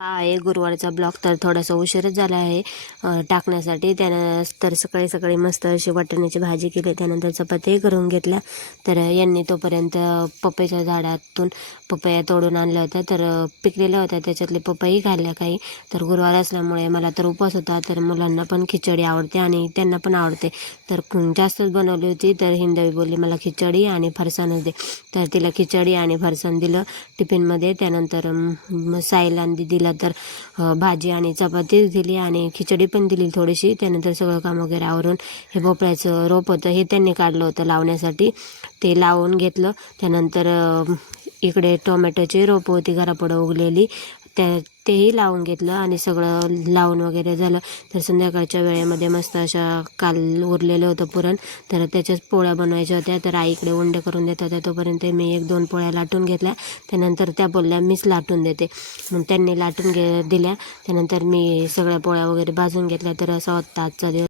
हा आहे गुरुवारचा ब्लॉग. तर थोडासा उशीरच झाला आहे टाकण्यासाठी. त्यानं तर सकाळी सकाळी मस्त अशी वाटाण्याची भाजी केली, त्यानंतर चपाती करून घेतल्या. तर यांनी तोपर्यंत पपईच्या झाडातून पपया तोडून आणल्या होत्या, तर पिकलेल्या होत्या, त्याच्यातले पपई खाल्ल्या काही. तर गुरुवार असल्यामुळे मला तर उपवास होता, तर मुलांना पण खिचडी आवडते आणि त्यांना पण आवडते, तर जास्तच बनवली होती. तर हिंदवी बोलली मला खिचडी आणि फरसाणच दे, तर तिला खिचडी आणि फरसाण दिलं टिफिनमध्ये. त्यानंतर साईला आणि दिदीला तर भाजी आणि चपाती दिली आणि खिचडी पण दिली थोडीशी. त्यानंतर सगळं काम वगैरे आवरून हे भोपळ्याचं रोप होतं, हे त्यांनी काढलं होतं लावण्यासाठी, ते लावून घेतलं. त्यानंतर इकडे टोमॅटोची रोपं होती घरापुढं उगलेली, तेही लावून घेतलं आणि सगळं लावून वगैरे झालं. तर संध्याकाळच्या वेळेमध्ये मस्त अशा काल उरलेलं होतं पुरण, तर त्याच्याच पोळ्या बनवायच्या होत्या. तर आईकडे उंडे करून देत होत्या, तोपर्यंत मी 1-2 पोळ्या लाटून घेतल्या. त्यानंतर त्या बोलल्या मीच लाटून देते, मग त्यांनी लाटून दिल्या. त्यानंतर मी सगळ्या पोळ्या वगैरे भाजून घेतल्या. तर असा होता आजचा दिवस.